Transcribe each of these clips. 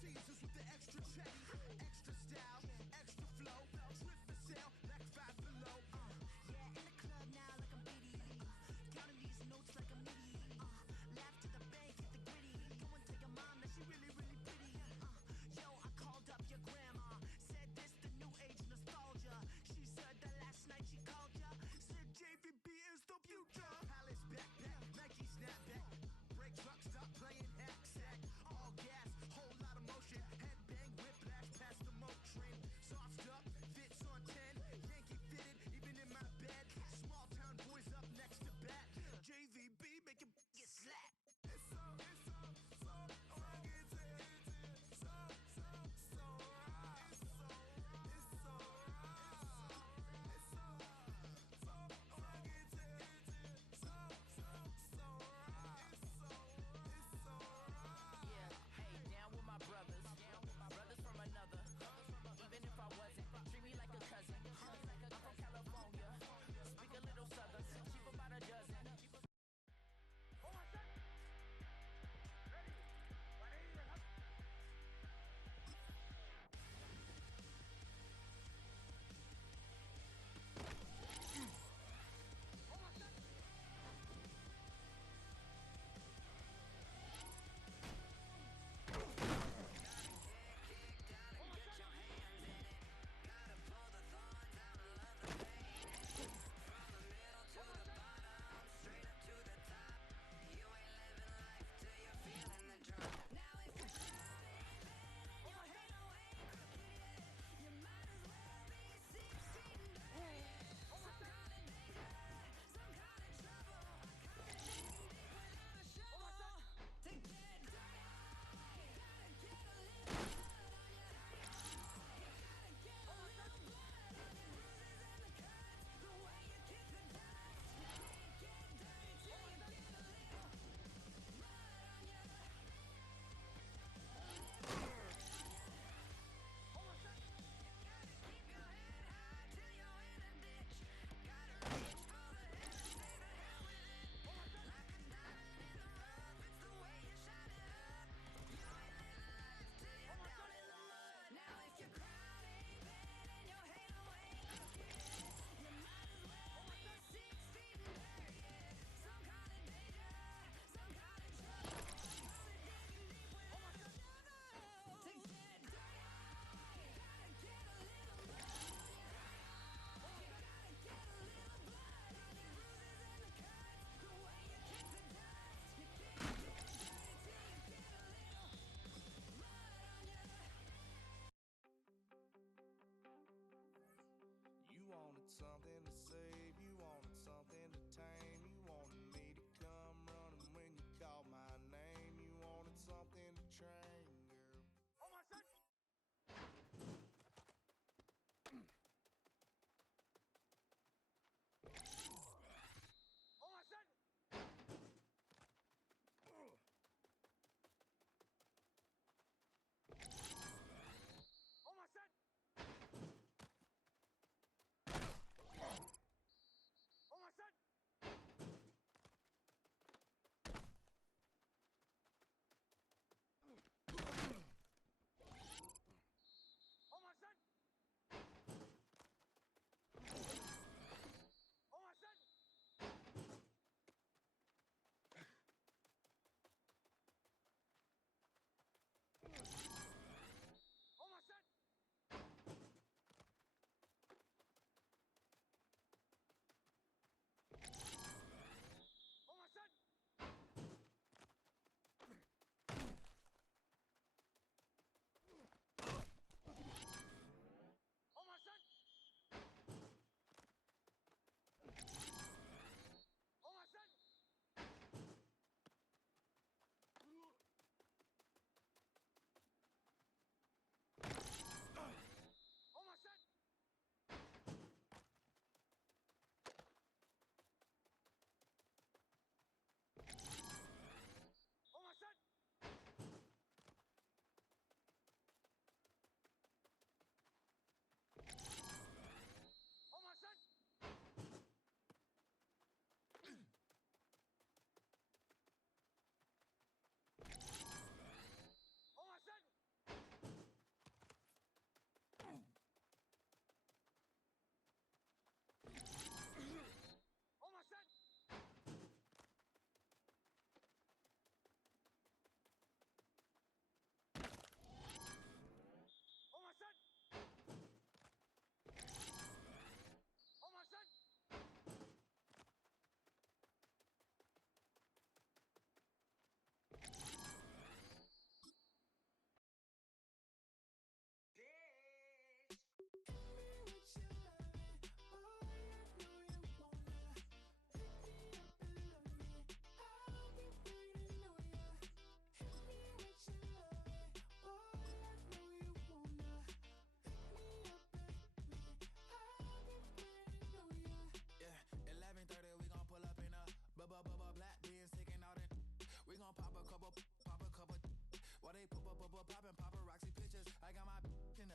Caesars with the extra chetty, extra style, extra flow, drip for sale, like 5 below. Yeah, in the club now like I'm Biddy. Counting these notes like a MIDI. Laugh to the bank, hit the gritty. Go and tell your mom that she really, really pretty. Yo, I called up your grandma. Said this the new age nostalgia. She said that last night she called ya. Said JVB is the future. Palace backpack, Nike snapback. Break truck, stop playing hack sack. All gas, whole lot of motion. Headbang, whiplash, past the moat train. Sauced up,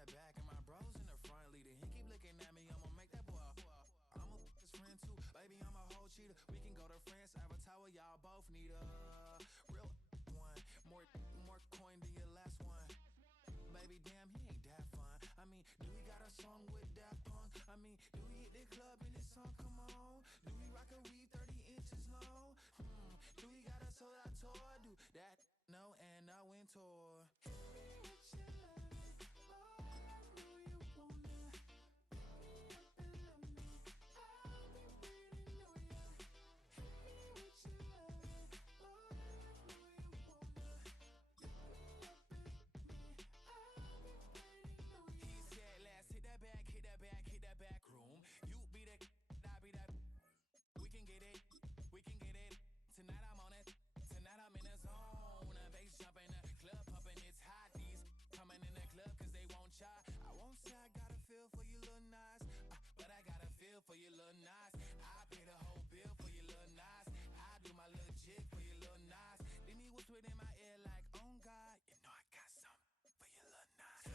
that back, and my bros in the front leading. He keep looking at me, I'ma make that boy. I'ma his friend too, baby, I'm a whole cheater. We can go to France, Avatar, y'all both need a real one. More coin than your last one. Baby, damn, he ain't that fun. I mean, do he got a song with Daft Punk? I mean, do he hit the club in this song? Come on. Do he rock a weave 30 inches long? Do he got a sold out tour? Do that? No, and I went tour. Hit that back room. You be that, I be that. We can get it. Tonight I'm on it. Tonight I'm in the zone. A bass jumping, a club pumping. It's hot. These coming in the club cause they won't try. I won't say I got a feel for you little nice, but I got a feel for you little nice. I pay the whole bill for you little nice. I do my little jig for you little nice. Then he whispered in my ear like, oh God, you know I got something for you little nice.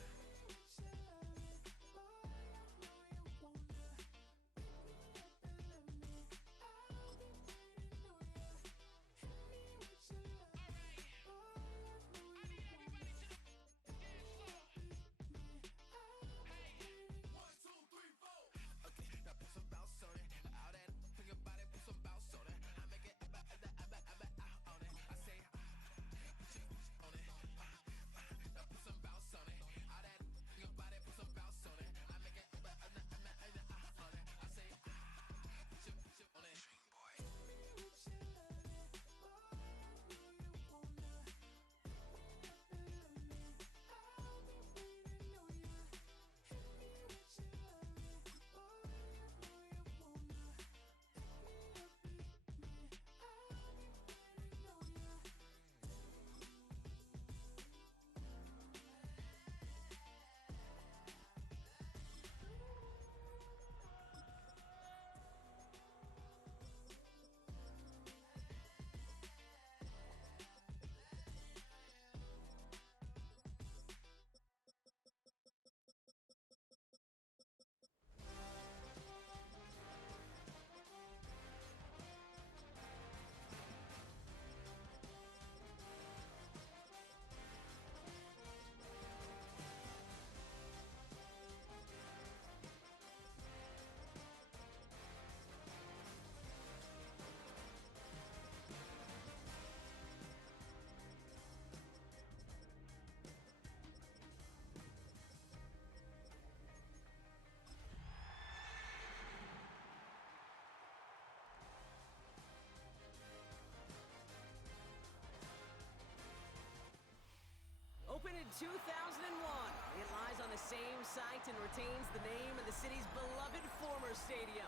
Opened in 2001, it lies on the same site and retains the name of the city's beloved former stadium.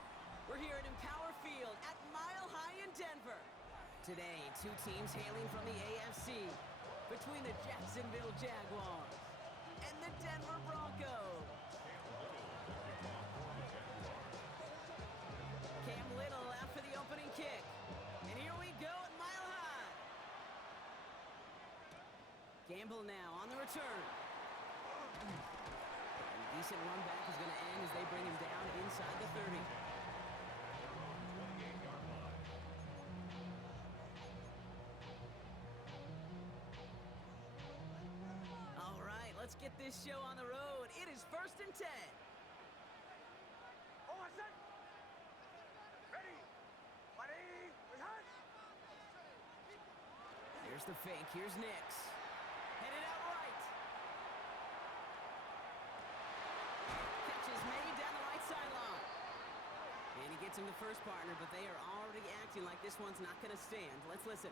We're here at Empower Field at Mile High in Denver. Today, two teams hailing from the AFC, between the Jacksonville Jaguars and the Denver Broncos. Cam Little out for the opening kick. And here we go at Mile High. Gamble now on the return. A decent run back is going to end as they bring him down inside the 30. All right, let's get this show on the road. It is 1st and 10. Oh, I said, ready, buddy, return. Here's the fake. Here's Nix. Headed out right. Catch is made down the right sideline. And he gets him the first partner, but they are already acting like this one's not going to stand. Let's listen.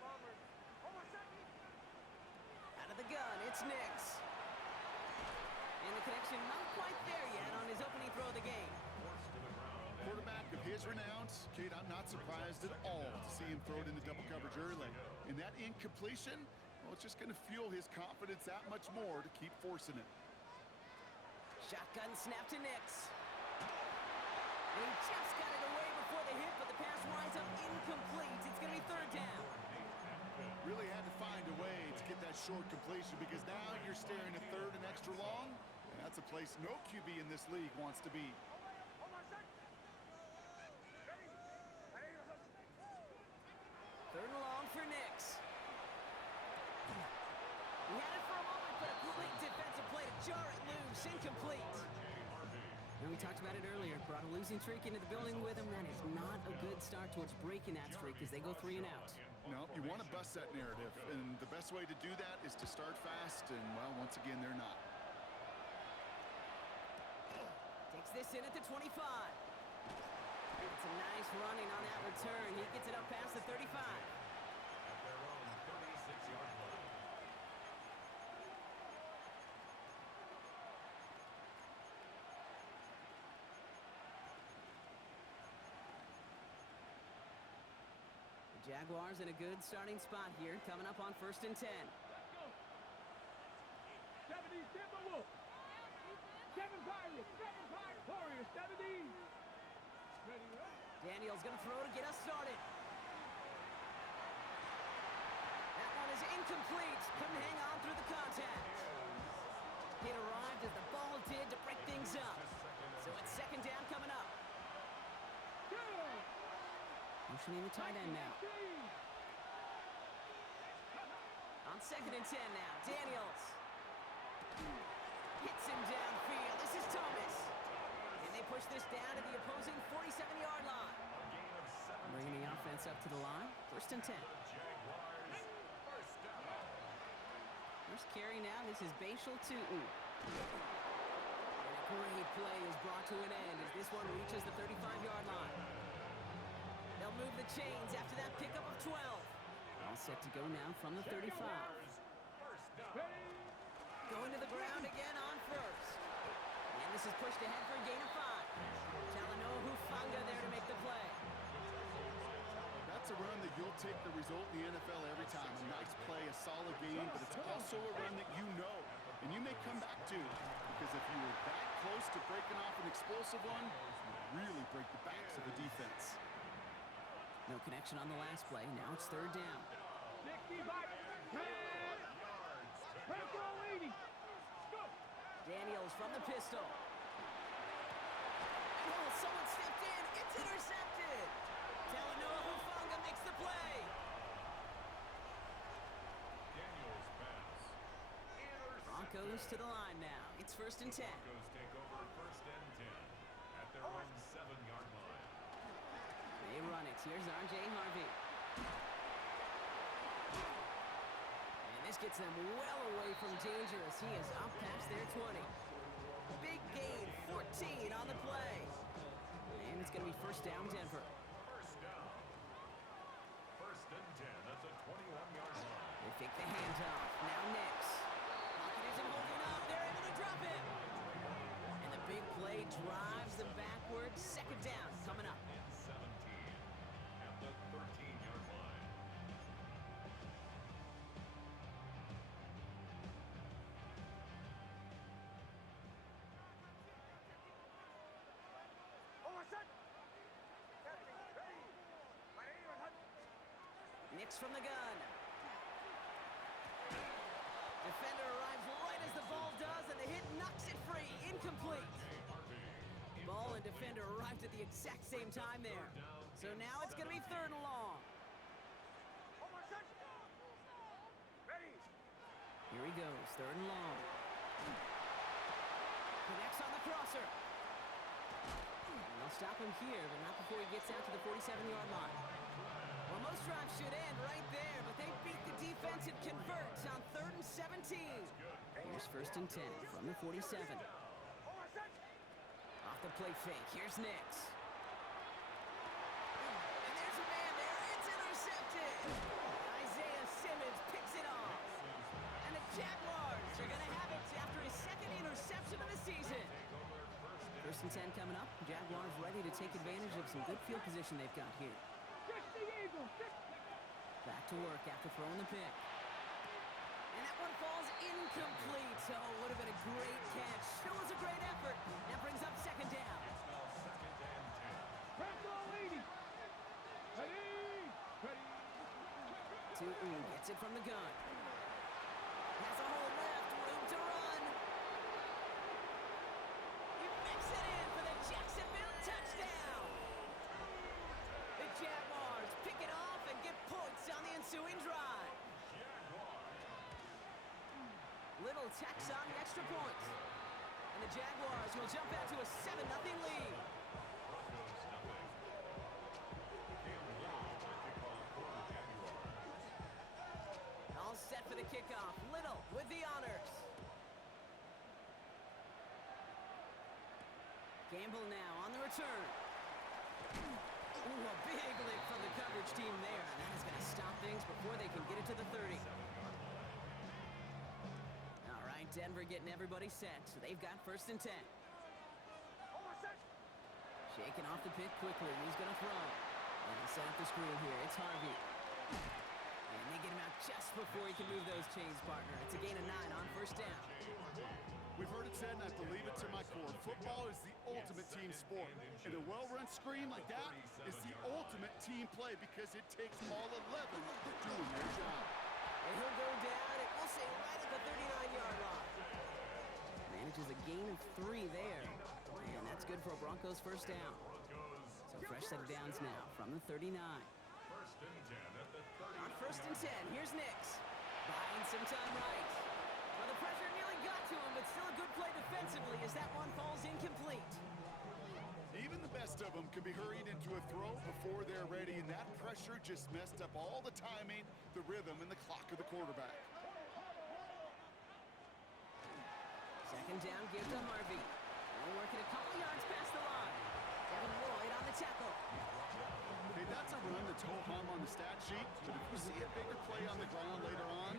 Bombers. Oh, I said. Out of the gun, it's Nix. And the connection not quite there yet on his opening throw of the game. Quarterback of his renown, Kate, I'm not surprised at all to see him throw it in the double coverage early. And that incompletion, well, it's just going to fuel his confidence that much more to keep forcing it. Shotgun snap to Nix. And he just got it away before the hit, but the pass winds up incomplete. It's going to be third down. Really had to find a way to get that short completion because now you're staring at third and extra long. And that's a place no QB in this league wants to be. Hold on, set. Ready. Third and long for Nix. He had it for a moment, but a complete defensive play to jar it loose. Incomplete. And we talked about it earlier. Brought a losing streak into the building with him. That is not a good start towards breaking that streak as they go 3 and out. No, you want to bust that narrative, and the best way to do that is to start fast, and, well, once again, they're not. Takes this in at the 25. It's a nice running on that return. He gets it up past the 35. At their own 36-yard line. The Jaguars in a good starting spot here, coming up on 1st and 10. 70, Denver Wolf. 7 Pirates, 7 Pirates, Warriors, 70. Ready, ready. Daniel's going to throw to get us started. That one is incomplete. Couldn't hang on through the contact. It arrived as the ball did to break things up. So it's 2nd down coming up. Motioning the tight end now. On 2nd and 10 now. Daniels hits him downfield. This is Thomas. And they push this down to the opposing 47-yard line. Bringing the offense up to the line. 1st and 10. First carry now. This is Bashal Tootin. And a great play is brought to an end as this one reaches the 35-yard line. They'll move the chains after that pickup of 12. All set to go now from the 35. Going to the ground again on 1st. And this is pushed ahead for a gain of 5. Talanoa Hufanga there to make the play. That's a run that you'll take the result in the NFL every time. A nice play, a solid game, but it's also a run that you know, and you may come back to, because if you were that close to breaking off an explosive one, you really break the backs of the defense. No connection on the last play. Now it's 3rd down. 65. Daniels from the pistol. Oh, someone stepped in. It's intercepted. Talanoa Hufanga makes the play. Daniels pass. Broncos to the line now. It's 1st and 10. Broncos take over 1st and 10 at their own 7-yard line. They run it. Here's R.J. Harvey. And this gets them well away from danger as he is up past their 20. Big gain, 14 on the play. And it's going to be 1st down, Denver. First down. 1st and 10 at the 21-yard line. They fake the handoff. Now Nix. Pocket isn't holding up. They're able to drop it. And the big play drives them backwards. 2nd down coming up. And 17 at the 13-yard line. Hold on, set. Captain, ready. My name is Hunt. Nix from the gun. Defender arrives right as the ball does, and the hit knocks it free. Incomplete. Ball and defender arrived at the exact same time there. So now it's going to be 3rd and long. Hold on, set. Ready. Here he goes, 3rd and long. Connects on the crosser. And they'll stop him here, but not before he gets out to the 47-yard line. Well, most drives should end right there, but they beat the defense and convert on 3rd and 17. Here's 1st and 10 from the 47. Hold on, set. Off the play fake, here's Nix. And there's a man there, it's intercepted. Isaiah Simmons picks it off. And the Jaguars are going to have it after his 2nd interception of the season. 1st and 10 coming up. Jaguars ready to take advantage of some good field position they've got here. Back to work after throwing the pick. And that one falls incomplete. So it would have been a great catch. Still was a great effort. That brings up 2nd down. It's now 2nd and 10. Press all 80. Ready. Gets it from the gun. Has a hole left, room to run. He makes it in for the Jacksonville touchdown. The Jaguars pick it off and get points on the ensuing drive. Little tacks on the extra point. And the Jaguars will jump out to a 7-0 lead. All set for the kickoff. Little with the honors. Gamble now on the return. Ooh, a big lick from the coverage team there. And that is going to stop things before they can get it to the 30. All right, Denver getting everybody set. So they've got 1st and 10. Shaking off the pick quickly. He's going to throw. And he'll set up the screen here. It's Harvey. And they get him out just before he can move those chains, partner. It's a gain of 9 on 1st down. We've heard it said, and I believe it to my core, football is the ultimate team sport. And a well-run screen like that is the ultimate team play because it takes all 11 doing their job. And he'll go down, and we'll say right at the 39-yard line. Manages a gain of 3 there. And that's good for a Broncos 1st down. So fresh set of downs now from the 39. On 1st and 10, here's Nix. Buying some time right. Well, the pressure nearly got to him, but still a good play defensively as that one falls incomplete. Even the best of them can be hurried into a throw before they're ready, and that pressure just messed up all the timing, the rhythm, and the clock of the quarterback. 2nd down, give to Harvey. Only working a couple yards past the line. Devin Lloyd on the tackle. Okay, that's a run that's ho-hum on the stat sheet, but if you see a bigger play on the ground later on,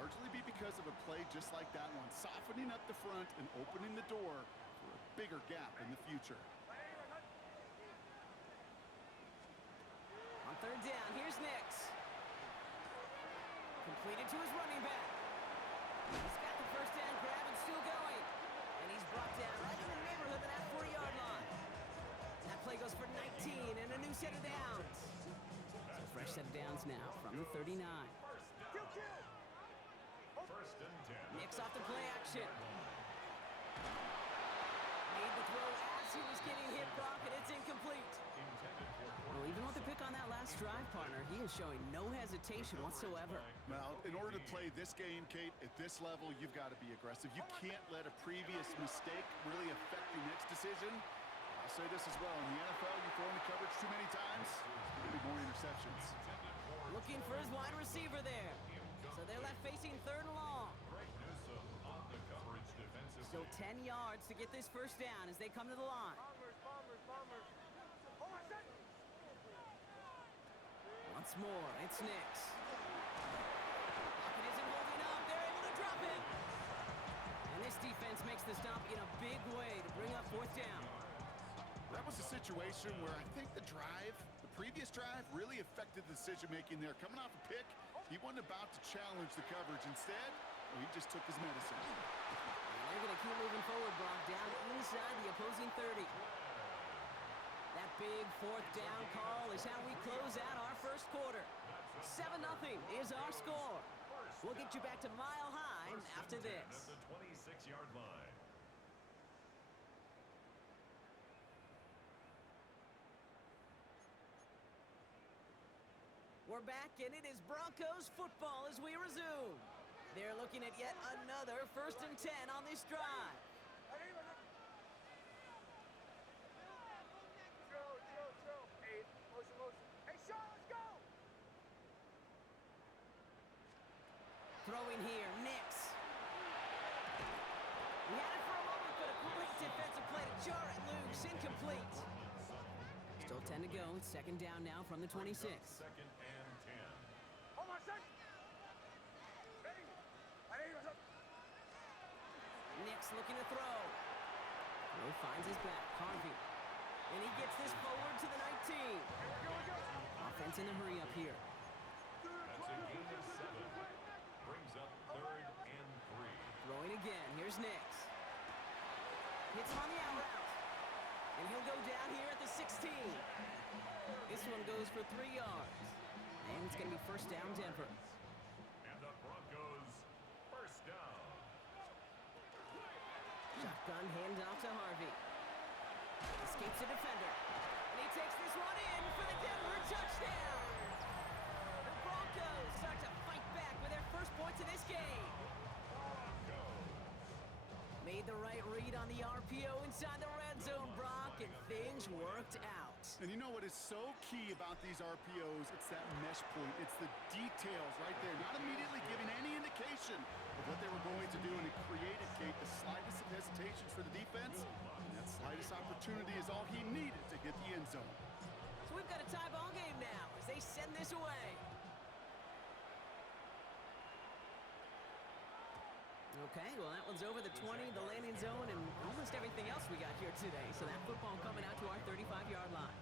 largely be because of a play just like that one, softening up the front and opening the door for a bigger gap in the future. On 3rd down, here's Nix. Completed to his running back. He's got the 1st down grab and still going. And he's brought down right in the neighborhood of that 40-yard line. That play goes for 19 and a new set of downs. So fresh set of downs now from the 39. Nix off the play action. Made the throw as he was getting hit, Brock, and it's incomplete. Well, even with the pick on that last drive, partner, he is showing no hesitation whatsoever. Well, in order to play this game, Kate, at this level, you've got to be aggressive. You can't let a previous mistake really affect your next decision. I'll say this as well. In the NFL, you throw in the coverage too many times, there'll be more interceptions. Looking for his wide receiver there. So they're left facing 3rd and long. Still 10 yards to get this 1st down as they come to the line. Once more, it's Nix. Pocket isn't holding up. They're able to drop it. And this defense makes the stop in a big way to bring up 4th down. That was a situation where I think the previous drive really affected the decision-making there. Coming off a pick, he wasn't about to challenge the coverage. Instead, he just took his medicine. They're going to keep moving forward, Brock, down inside the opposing 30. That big 4th down call is how we close out our 1st quarter. 7-0 is our score. We'll get you back to Mile High after this. At the 26-yard line. We're back, and it is Broncos football as we resume. They're looking at yet another 1st and 10 on this drive. Throwing here, Nix. We had it for a moment, but a great defensive play to jar it loose, incomplete. Still 10 to go. It's 2nd down now from the 26. 2nd and 10. Nix looking to throw. Throw finds his back, Harvey. And he gets this forward to the 19. Offense in a hurry up here. That's a gain of 7. Brings up 3rd and 3. Throwing again. Here's Nix. Hits him on the out route. And he'll go down here at the 16. This one goes for 3 yards. And it's going to be first down, Denver. And the Broncos first down. Shotgun handoff to Harvey. Escapes a defender. And he takes this one in for the Denver touchdown. The Broncos start to fight back with their first points in this game. Made the right read on the RPO inside the red zone, Brock, and things worked out. And you know what is so key about these RPOs? It's that mesh point. It's the details right there. Not immediately giving any indication of what they were going to do, and it created, Kate, the slightest of hesitations for the defense. And that slightest opportunity is all he needed to hit the end zone. So we've got a tie ball game now as they send this away. Okay, well, that one's over the 20, the landing zone, and almost everything else we got here today. So that football coming out to our 35-yard line.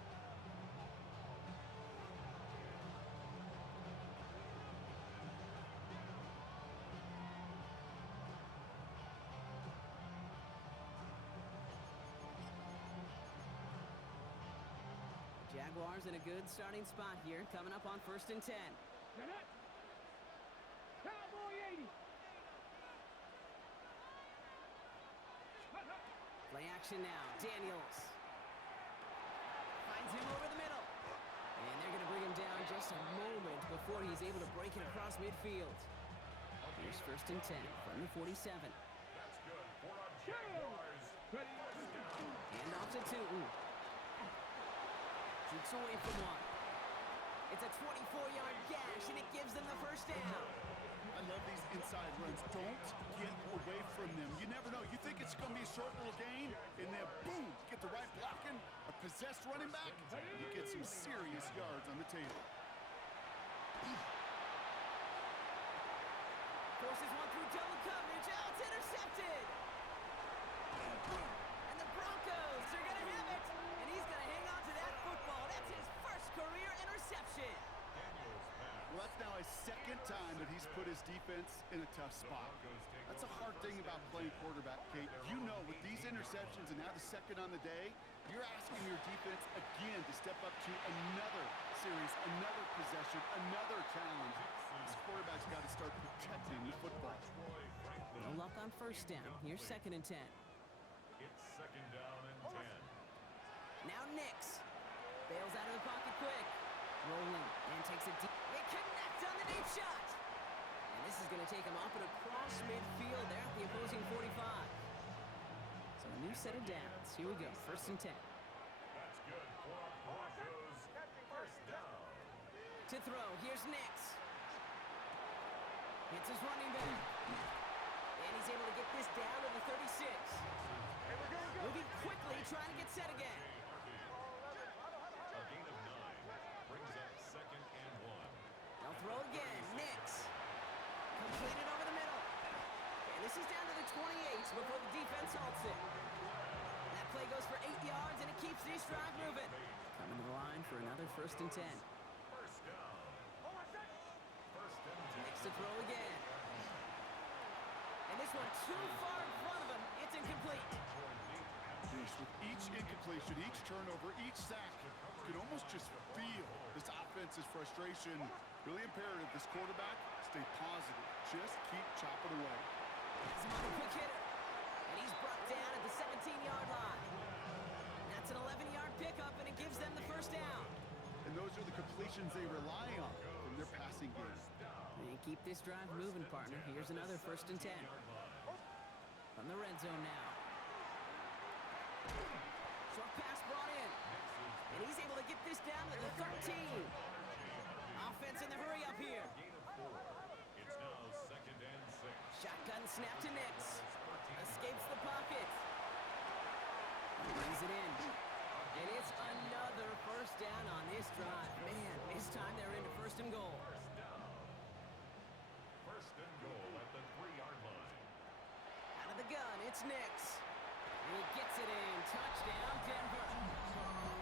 Jaguars in a good starting spot here, coming up on 1st and 10. Cowboy 80. Play action now. Daniels finds him over the middle. And they're going to bring him down just a moment before he's able to break it across midfield. Here's 1st and 10 from the 47. That's good for a Jaguars. Hand off to Tootin. Shoots away from one. It's a 24-yard gash, and it gives them the first down. I love these inside runs. Don't get away from them. You never know. You think it's going to be a short little gain, and then boom, get the right blocking, a possessed running back, you get some serious yards on the table. Forces one through double coverage. Oh, it's intercepted. And the Broncos are going to have it. And he's going to hang on to that football. That's his first career interception. Well, that's now his second time that he's put his defense in a tough spot. That's a hard thing about playing quarterback, Kate. You know, with these interceptions and now the second on the day, you're asking your defense again to step up to another series, another possession, another challenge. This quarterback's got to start protecting the football. No luck on first down. Here's 2nd and 10. It's 2nd down and 10. Now Nix bails out of the pocket quick. Rolling and takes a deep. They connect on the deep shot. And this is going to take him up and across midfield there at the opposing 45. So a new set of downs. Here we go. 1st and 10. That's good for a Broncos. First down. To throw. Here's Nix. Hits his running back. And he's able to get this down to the 36. Moving quickly, trying to get set again. A gain of 9 brings up 2nd and 1. They'll throw again. Nix. Completed over the middle. And this is down to the 28 before the defense halts it. That play goes for 8 yards, and it keeps this drive moving. Coming to the line for another 1st and 10. First down. First and 10. Nix to throw again. And this one too far in front of him. It's incomplete. With each incompletion, each turnover, each sack, you can almost just feel this offense's frustration. Really imperative this quarterback stay positive. Just keep chopping away. He's a quick hitter. And he's brought down at the 17-yard line. That's an 11-yard pickup, and it gives them the first down. And those are the completions they rely on from their passing game. And keep this drive moving, partner. Here's another 1st and 10. From the red zone now. Short pass brought in. And he's able to get this down to the 13. Offense in the hurry up here. Gain of 4. It's now 2nd and 6. Shotgun snap to Nix. Escapes the pocket. Brings it in. And it's another first down on this drive. Man, this time they're into 1st and goal. First down. First and goal at the 3-yard line. Out of the gun, it's Nix. And he gets it in. Touchdown, Denver.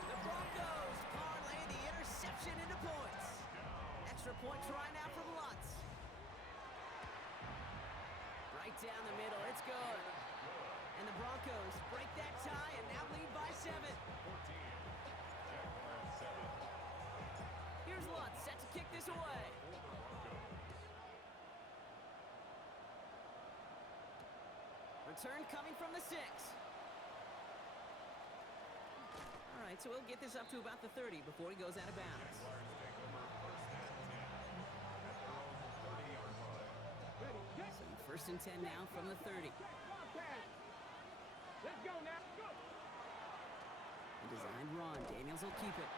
The Broncos parlay the interception into points. Extra point try now from Lutz. Right down the middle. It's good. And the Broncos break that tie and now lead by 7. 14. Jaguars 7. Here's Lutz set to kick this away. Return coming from the 6. All right, so we'll get this up to about the 30 before he goes out of bounds. So first and 10 now from the 30. Let's go now. Go. A designed run. Daniels will keep it.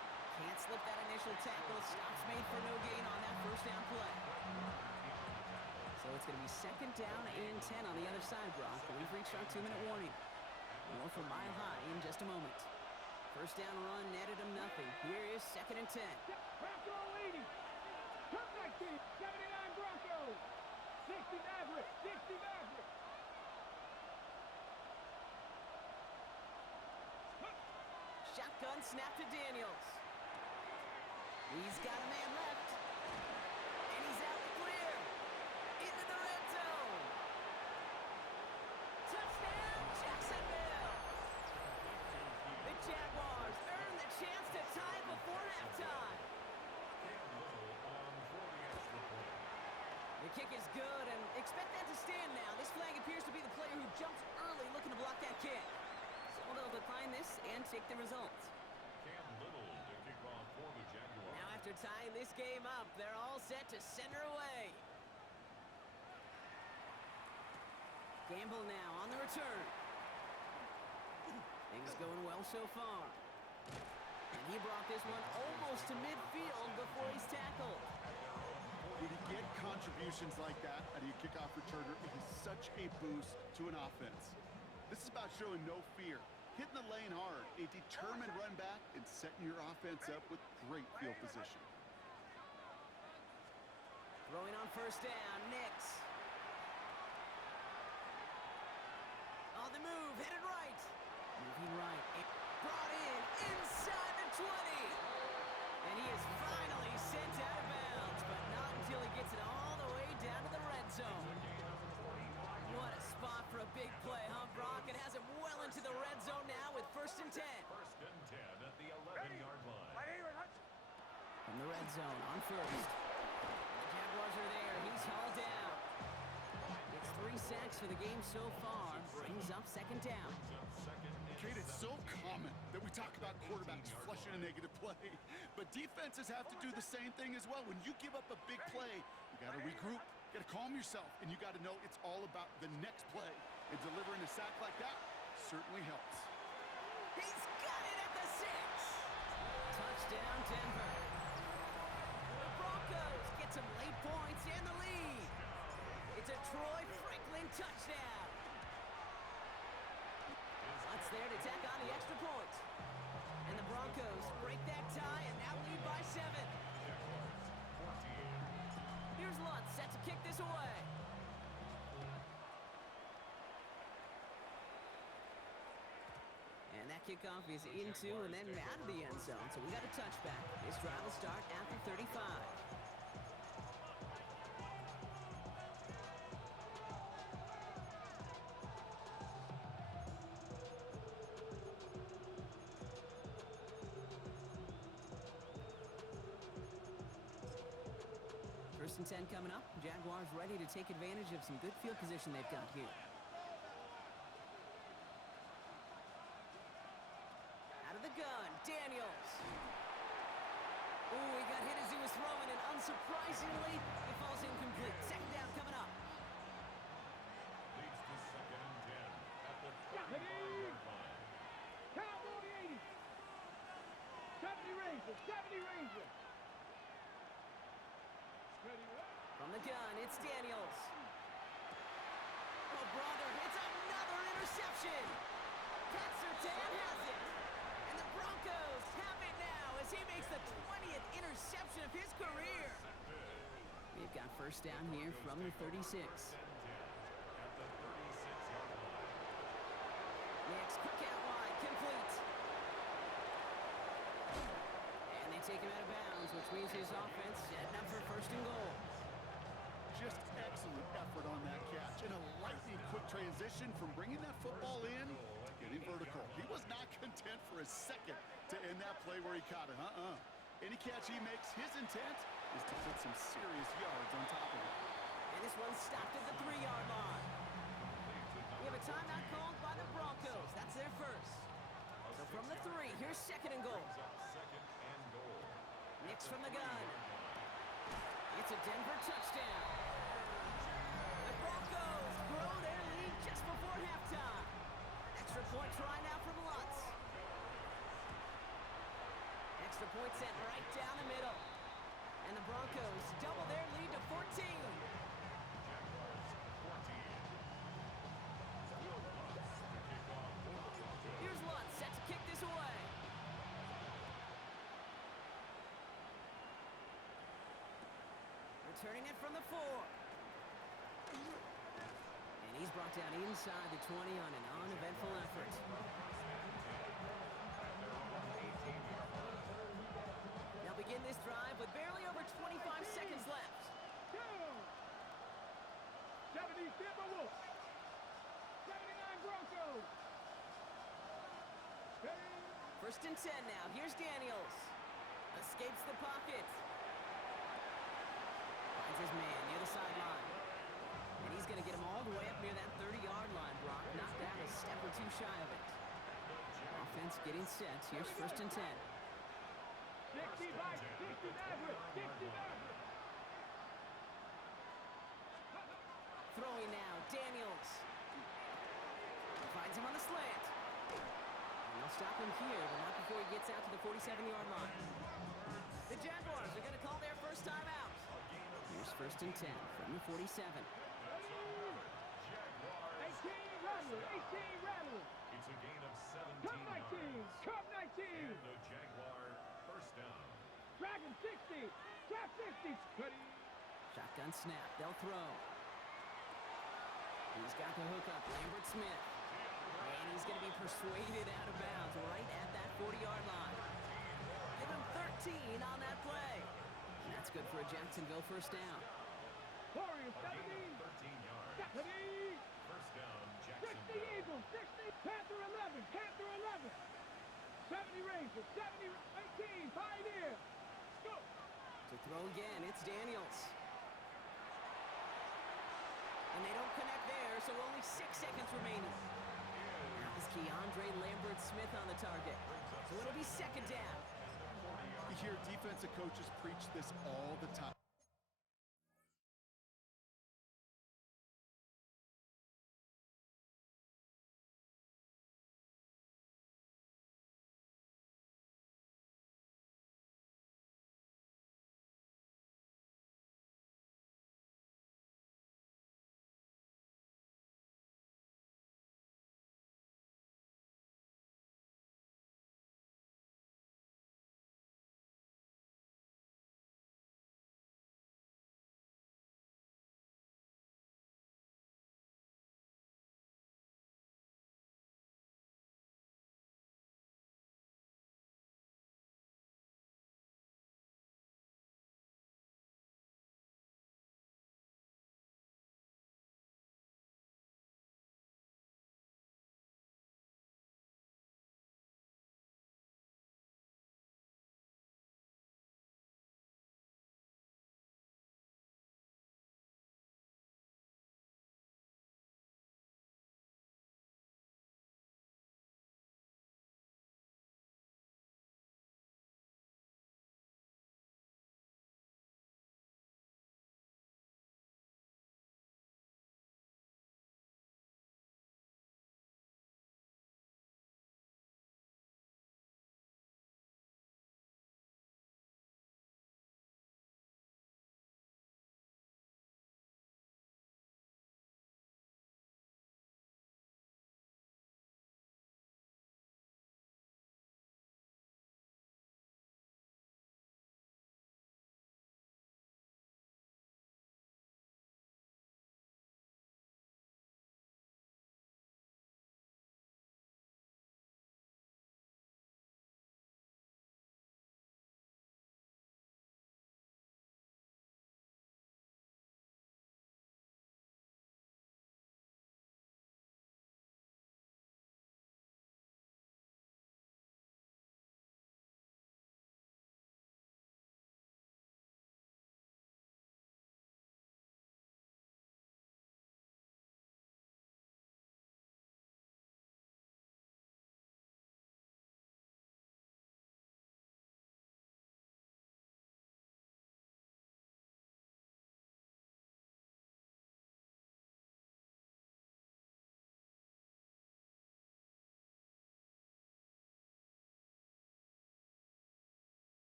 Can't slip that initial tackle. Stops made for no gain on that first down play. So it's going to be second down and 10 on the other side, Brock. But we've reached our 2-minute warning. More from Mile High in just a moment. First down run netted him nothing. Here is second and 10. Bronco leading. Comeback team. 79 Broncos. 60 Maverick. 60 Maverick. Shotgun snap to Daniels. He's got a man left. And he's out clear. Into the red zone. Touchdown, Jacksonville. The Jaguars earn the chance to tie before halftime. The kick is good, and expect that to stand now. This flag appears to be the player who jumps early looking to block that kick. So they'll decline this and take the results. Cam Little to kick off for the Jaguars. Now after tying this game up, they're all set to send her away. Gamble now on the return. Things going well so far. And he brought this one almost to midfield before he's tackled. When you get contributions like that out of your kickoff returner, it is such a boost to an offense. This is about showing no fear, hitting the lane hard, a determined run back, and setting your offense up with great field position. Throwing on first down, Nix. On the move, headed right. Moving right, brought in inside the 20. And he is finally sent out of bounds, but not until he gets it all the way down to the red zone. What a spot for a big play, huh, Brock? It has him well into the red zone now with first and 10. First and 10 at the 11-yard line. From the red zone on first. The Jaguars are there. He's hauled down. It's 3 sacks for the game so far. Brings up second down. Kate, it's so common that we talk about quarterbacks flushing a negative play, but defenses have to do the same thing as well. When you give up a big play, you got to regroup, you got to calm yourself, and you got to know it's all about the next play. And delivering a sack like that certainly helps. He's got it at the 6. Touchdown, Denver. The Broncos get some late points and the lead. It's a Troy Franklin touchdown. Lutz there to tack on the extra point. And the Broncos break that tie and now lead by 7. Here's Lutz set to kick this away. And that kickoff is into and then out of the end zone. So we got a touchback. This drive will start at the 35. First and 10 coming up. Jaguars ready to take advantage of some good field position they've got here. Out of the gun, Daniels. Ooh, he got hit as he was throwing, and unsurprisingly, it falls incomplete. Second down coming up. Leads to second and 10 at the 35-yard line. Cowboy 80. 70 Rangers. 70 Rangers. Ready, From the gun, it's Daniels. Oh, brother, it's another interception. Pat Surtain has it. And the Broncos have it now as he makes the 20th interception of his career. They've got first down here from the 36. At the 36-yard line. Next, quick out wide, complete. And they take him out of bounds, which means his offense setting up for first and goal. Just excellent effort on that catch and a lightning quick transition from bringing that football in to getting vertical. He was not content for a second to end that play where he caught it. Any catch he makes, his intent is to put some serious yards on top of it. And this one stopped at the 3-yard line. We have a timeout called by the Broncos. That's their first. So from the 3, here's second and goal. Nix from the gun. It's a Denver touchdown. The Broncos grow their lead just before halftime. Extra point try now from Lutz. Extra point sent right down the middle. And the Broncos double their lead to 14. Here's Lutz set to kick this away. Returning it from the 4. And he's brought down inside the 20 on an uneventful effort. They'll begin this drive with barely over 25 seconds left. 70 Timberwolves. 79 Broncos. First and 10 now. Here's Daniels. Escapes the pocket. Finds his man near the sideline. And he's going to get him all the way up near that 30-yard line, Brock. Knocked down a step or two shy of it. Offense getting set. Here's first and 10. 60 Vikings, 60 Mavericks, 60 Mavericks. Throwing now, Daniels. Finds him on the slant. And they'll stop him here, but not before he gets out to the 47-yard line. The Jaguars are going to call their first time out. Here's first and 10 from the 47. 18 Rattler, 18 Rattler. It's a gain of 17 Cup 19, yards. Cup 19. And the Jaguar first down. Dragon 60, Trap 60. Ready. Shotgun snap, they'll throw. He's got the hook up, Lambert Smith. And he's going to be persuaded out of bounds right at that 40-yard line. Give him 13 on that play. And that's good for a Jacksonville first down. Warriors, A gain 70. of 13 yards. 70. First down, 60 Jacksonville. Eagles, 60. Panther 11, Panther 11. 70 Rangers, 70, 18 Pioneers. Go. To throw again, it's Daniels. And they don't connect there, so only 6 seconds remaining. Now is Keandre Lambert Smith on the target. So it'll be second down. You hear defensive coaches preach this all the time.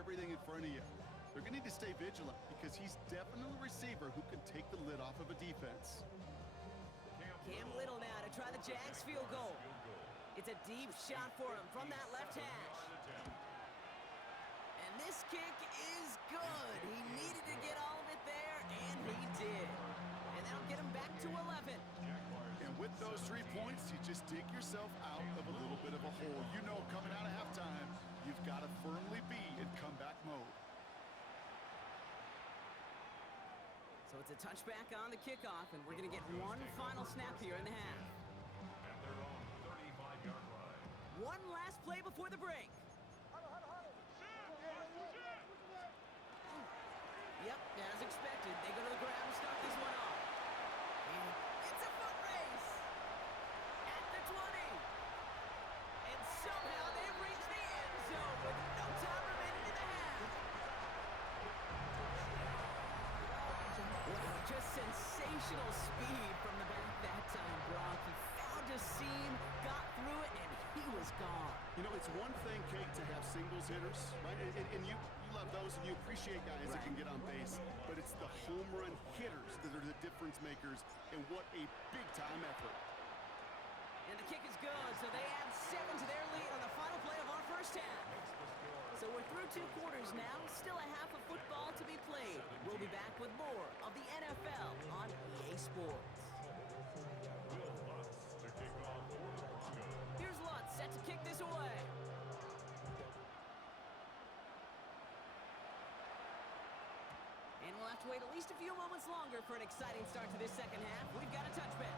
everything in front of you. They're going to need to stay vigilant because he's definitely a receiver who can take the lid off of a defense. Cam Little now to try the Jags field goal. It's a deep shot for him from that left hash. And this kick is good. He needed to get all of it there, and he did. And that'll get him back to 11. And with those 3 points, you just dig yourself out of a little bit of a hole. You know, coming out of halftime, you've got to firmly be in comeback mode. So it's a touchback on the kickoff, and we're going to get one final snap here in the half. At their own 35-yard line. One last play before the break. Yep, as expected, they go to the ground and start this one off. And it's a foot race at the 20. And somehow they've reached the end zone with no time remaining in the half. Wow, just sensational speed from the back that time, Brock. He found a seam, got through it, and he was gone. You know, it's one thing, Kate, to have singles hitters, right? And you love those and you appreciate guys that can get on base. But it's the home run hitters that are the difference makers, and what a big-time effort. And the kick is good, so they add 7 to their lead on the final play of our first half. So we're through 2 quarters now, still a half of football to be played. We'll be back with more of the NFL on EA Sports. Will Lutz to kick off for the Broncos. Here's Lutz set to kick this away. And we'll have to wait at least a few moments longer for an exciting start to this second half. We've got a touchback.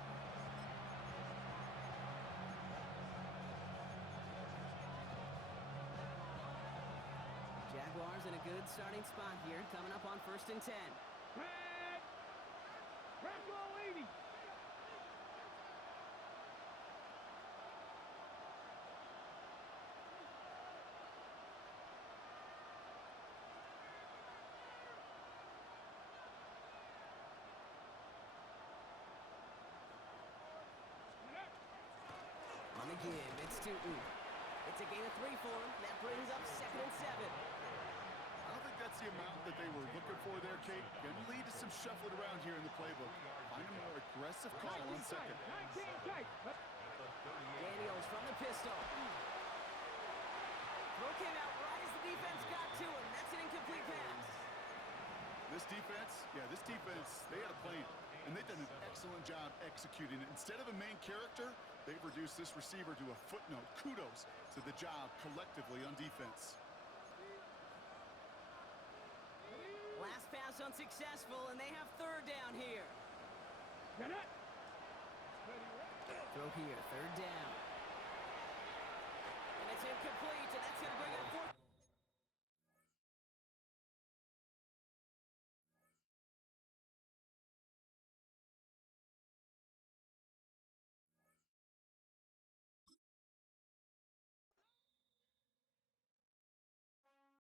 Jaguars in a good starting spot here, coming up on 1st and 10. Red. Red ball 80. On the give, it's Tootin. It's a gain of 3 for him. That brings up 2nd and 7. I don't think that's the amount that they were looking for there, Kate. Going to lead to some shuffling around here in the playbook. Find a more aggressive call on 2nd. 19 tight. Daniels from the pistol. Throw came out right as the defense got to him. That's an incomplete pass. This defense, they had a plan, and they've done an excellent job executing it. Instead of a main character, they've reduced this receiver to a footnote. Kudos to the job collectively on defense. Last pass unsuccessful, and they have 3rd down here. Throw here, 3rd down. And it's incomplete, and that's going to bring